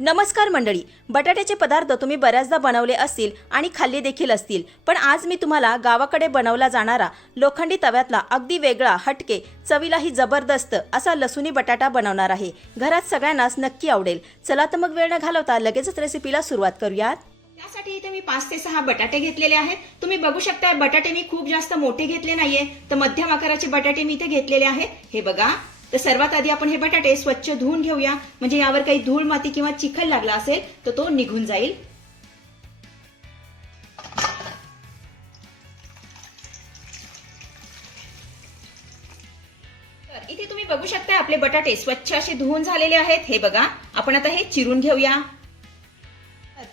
नमस्कार मंडळी. बटाट्याचे पदार्थ तुम्ही बऱ्याचदा बनवले असतील आणि खाल्ले देखील असतील पण आज मी तुम्हाला गावाकडे बनवला जाणारा लोखंडी तव्यातला अगदी वेगळा हटके चवीलाही जबरदस्त असा लसुणी बटाटा बनवणार आहे. घरात सगळ्यांनाच नक्की आवडेल. चला तर मग वेळ न घालवता लगेचच रेसिपीला सुरुवात करूयात. त्यासाठी इथे मी पाच ते सहा बटाटे घेतलेले आहेत. तुम्ही बघू शकता बटाटे मी खूप जास्त मोठे घेतले नाहीये तर मध्यम आकाराचे बटाटे मी इथे घेतलेले आहेत. हे बघा. तर सर्वात आधी आपण हे बटाटे स्वच्छ धुवून घेऊया. म्हणजे यावर काही धूळ माती किंवा चिखल लागला असेल तर तो निघून जाईल. तर इथे तुम्ही बघू शकता आपले बटाटे स्वच्छ असे धुवून झालेले आहेत. हे बघा आपण आता हे चिरून घेऊया.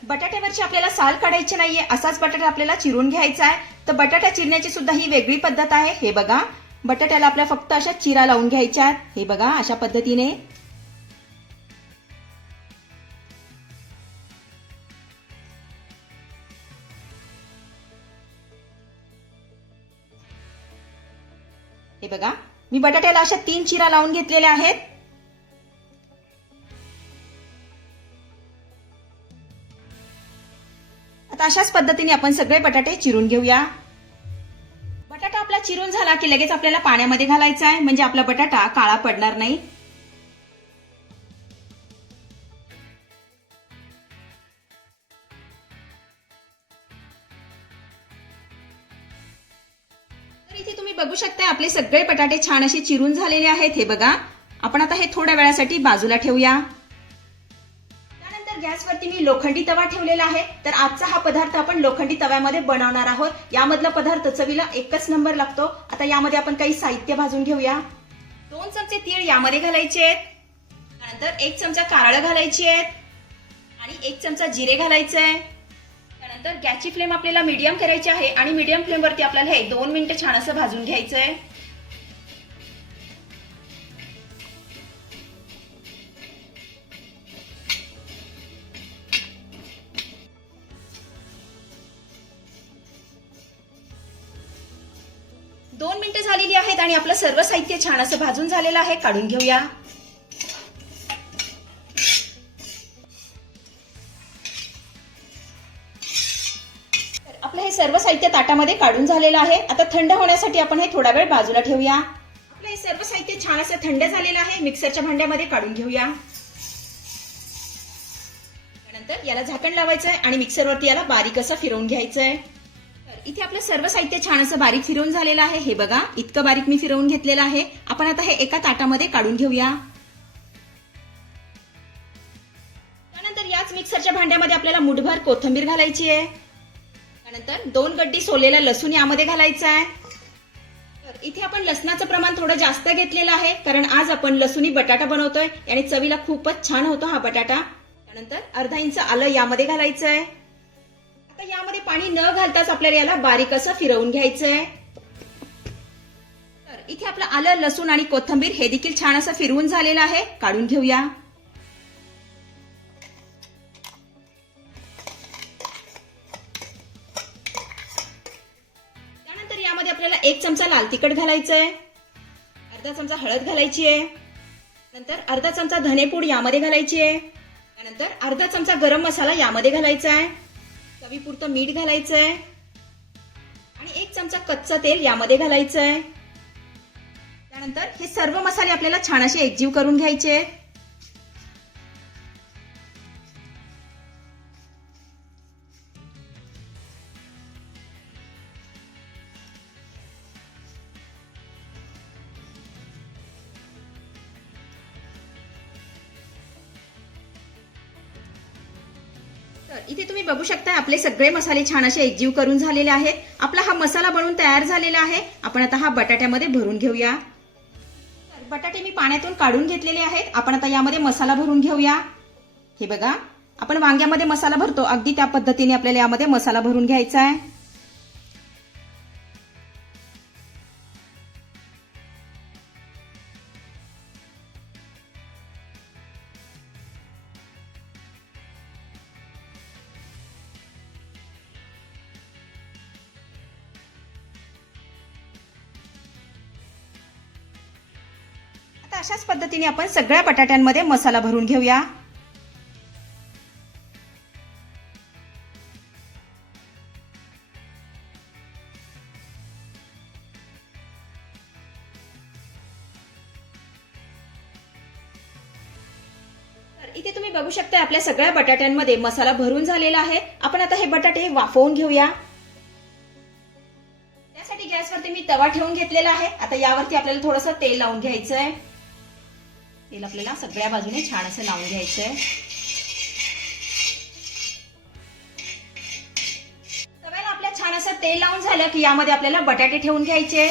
बटाट्यावरची आपल्याला साल काढायची नाहीये असाच बटाटा आपल्याला चिरून घ्यायचा आहे. तर बटाटा चिरण्याची सुद्धा ही वेगळी पद्धत आहे. हे बघा बटाट्याला आपल्या फक्त अशा चिरा लावून घ्यायच्या हे बघा अशा पद्धतीने. हे बघा मी बटाट्याला अशा तीन चिरा लावून घेतलेल्या आहेत. आता अशाच पद्धतीने आपण सगळे बटाटे चिरून घेऊया. बटाटा आपला चिरून झाला की लगेच आपल्याला पाण्यामध्ये घालायचा आहे. म्हणजे आपला बटाटा काळा पडणार नाही. तर इथे तुम्ही बघू शकता आपले सगळे बटाटे छान असे चिरून झालेले आहेत. हे बघा. आपण आता हे थोड्या वेळासाठी बाजूला ठेवूया. गॅसवरती मी लोखंडी तवा ठेवलेला आहे. तर आजचा हा पदार्थ आपण लोखंडी तव्यामध्ये बनवणार आहोत. यामधला पदार्थ चवीला एकच नंबर लागतो. आता यामध्ये आपण काही साहित्य भाजून घेऊया. दोन चमचे तीळ यामध्ये घालायचे आहेत. त्यानंतर एक चमचा कारळ घालायची आहेत. आणि एक चमचा जिरे घालायचे आहे. त्यानंतर गॅसची फ्लेम आपल्याला मीडियम करायची आहे. आणि मीडियम फ्लेमवरती आपल्याला हे दोन मिनिटं छान असं भाजून घ्यायचं आहे दोन मिनिटं झालेली आहेत आणि आपलं सर्व साहित्य छान असं भाजून झालेलं आहे. काढून घेऊया. तर आपलं हे सर्व साहित्य ताटामध्ये काढून झालेलं आहे. आता थंड होण्यासाठी आपण हे थोडा वेळ बाजूला ठेवूया. आपलं हे सर्व साहित्य छान असं थंड झालेलं आहे. मिक्सरच्या भांड्यामध्ये काढून घेऊया. त्यानंतर याला झाकण लावायचं आहे आणि मिक्सरवरती याला बारीक असं फिरवून घ्यायचं आहे इथे आपलं सर्व साहित्य छान असं बारीक फिरवून झालेलं आहे. हे बघा इतकं बारीक मी फिरवून घेतलेलं आहे. आपण आता हे एका ताटामध्ये काढून घेऊया. त्यानंतर याच मिक्सरच्या भांड्यामध्ये आपल्याला मुठभर कोथिंबीर घालायची आहे. त्यानंतर दोन गड्डी सोलेला लसूण यामध्ये घालायचा आहे. तर इथे आपण लसणाचं प्रमाण थोडं जास्त घेतलेलं आहे कारण आज आपण लसुणी बटाटा बनवतोय आणि चवीला खूपच छान होतो हा बटाटा. त्यानंतर अर्धा इंच आलं यामध्ये घालायचं आहे. आता यामध्ये पाणी न घालताच आपल्याला याला बारीक असं फिरवून घ्यायचंय. तर इथे आपलं आलं लसूण आणि कोथंबीर हे देखील छान असं फिरवून झालेलं आहे. काढून घेऊया. त्यानंतर यामध्ये आपल्याला एक चमचा लाल तिखट घालायचंय. अर्धा चमचा हळद घालायची आहे. नंतर अर्धा चमचा धनेपूड यामध्ये घालायची आहे. त्यानंतर अर्धा चमचा गरम मसाला यामध्ये घालायचा आहे. चवीपुरतं मीठ घालायचं आहे आणि एक चमचा कच्चं तेल यामध्ये घालायचं आहे त्यानंतर हे सर्व मसाले आपल्याला छान असे एकजीव करून घ्यायचे आहेत. तर इथे तुम्ही बघू शकता आपले सगळे मसाले छान असे एकजीव करून झालेले आहेत. आपला हा मसाला बनवून तयार झालेला आहे. आपण आता हा बटाट्यामध्ये भरून घेऊया. बटाटे मी पाण्यातून काढून घेतलेले आहेत. आपण आता यामध्ये मसाला भरून घेऊया. हे बघा आपण वांग्यामध्ये मसाला भरतो. अगदी त्या पद्धतीने आपल्याला यामध्ये मसाला भरून घ्यायचा आहे. अशाच पद्धतीने आपण सगळ्या बटाट्यांमध्ये मसाला भरून घेऊया. इथे तुम्ही बघू शकता आपल्या सगळ्या बटाट्यांमध्ये मसाला भरून झालेला आहे. आपण आता हे बटाटे वाफवून घेऊया. त्यासाठी गॅसवरती मी तवा ठेवून घेतलेला आहे. आता यावरती आपल्याला थोडंसं तेल लावून घ्यायचं आहे तेल आपल्याला सगळ्या बाजूने छान असं लावून घ्यायचं आहे तव्याला आपल्या छान असं तेल लावून झालं की यामध्ये आपल्याला बटाटे ठेवून घ्यायचे.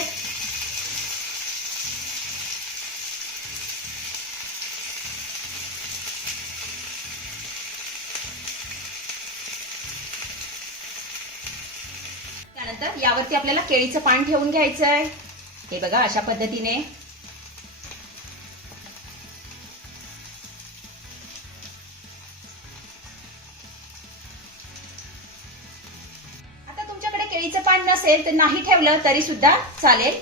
त्यानंतर यावरती आपल्याला केळीचं पान ठेवून घ्यायचं आहे हे बघा अशा पद्धतीने. असेल तर नाही ठेवलं तरी सुद्धा चालेल.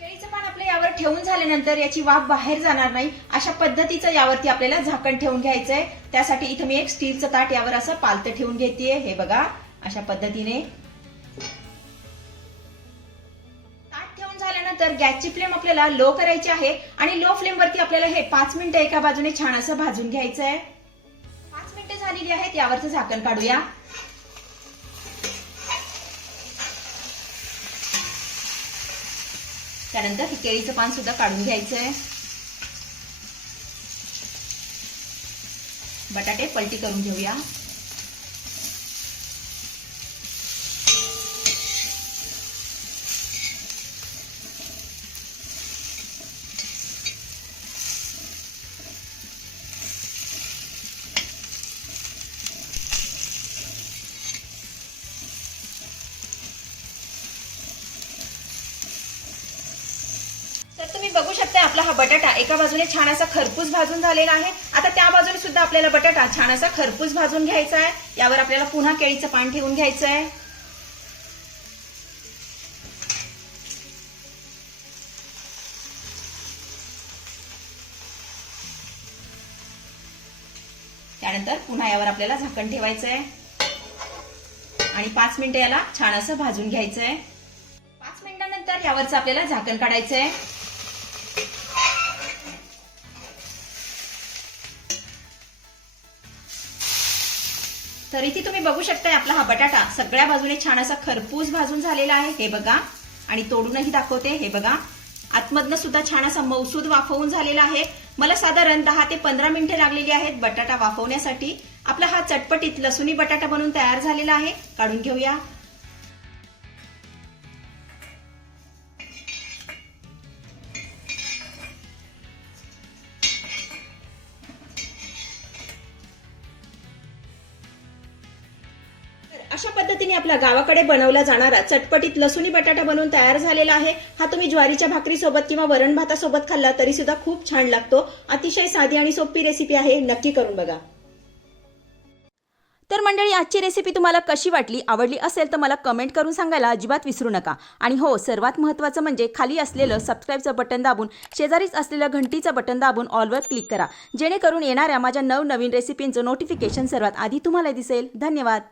केळीचं पान आपलं यावर ठेवून झाल्यानंतर याची वाफ बाहेर जाणार नाही. अशा पद्धतीचं यावरती आपल्याला झाकण ठेवून घ्यायचंय. त्यासाठी इथं मी एक स्टीलचं ताट यावर असं पालतं ठेवून घेते हे बघा अशा पद्धतीने. तर झाल्यानंतर गॅसची फ्लेम आपल्याला लो करायची आहे आणि लो फ्लेम वरती आपल्याला हे पाच मिनिटं एका बाजूने छान असं भाजून घ्यायचं आहे पाच मिनिटं झालेली आहेत यावरचं झाकण काढूया. त्यानंतर हे केळीचं पान सुद्धा काढून घ्यायचं आहे बटाटे पलटी करून घेऊया तर तुम्ही बघू शकता. आपला हा बटाटा एका बाजूने छान असा खरपूस भाजून झालेला आहे. आता त्या बाजूने सुद्धा आपल्याला बटाटा छान असा खरपूस भाजून घ्यायचा आहे. यावर आपल्याला पुन्हा केळीचं पान ठेवून घ्यायचं आहे. त्यानंतर पुन्हा यावर आपल्याला झाकण ठेवायचं आहे आणि पाच मिनिटं याला छान असं भाजून घ्यायचं आहे पाच मिनिटानंतर यावरचं आपल्याला झाकण काढायचं आहे तर इथे तुम्ही बघू शकताय आपला हा बटाटा सगळ्या बाजूने छान असा खरपूस भाजून झालेला आहे हे बघा. आणि तोडूनही दाखवते हे बघा. आतमधनं सुद्धा छान असा मौसूद वाफवून झालेला आहे. मला साधारण दहा ते पंधरा मिनिटे लागलेली आहेत बटाटा वाफवण्यासाठी. आपला हा चटपटीत लसुनी बटाटा बनून तयार झालेला आहे. काढून घेऊया. अशा पद्धतीने आपल्या गावाकडे बनवला जाणारा चटपटीत लसुणी बटाटा बनवून तयार झालेला आहे. हा तुम्ही ज्वारीच्या भाकरीसोबत किंवा वरण भातासोबत खाल्ला तरी सुद्धा खूप छान लागतो. अतिशय साधी आणि सोपी रेसिपी आहे. नक्की करून बघा. तर मंडळी आजची रेसिपी तुम्हाला कशी वाटली आवडली असेल तर मला कमेंट करून सांगायला अजिबात विसरू नका. आणि हो सर्वात महत्त्वाचं म्हणजे खाली असलेलं सबस्क्राईबचं बटन दाबून शेजारीच असलेलं घंटीचं बटन दाबून ऑलवर क्लिक करा. जेणेकरून येणाऱ्या माझ्या नवनवीन रेसिपींचं नोटिफिकेशन सर्वात आधी तुम्हाला दिसेल. धन्यवाद.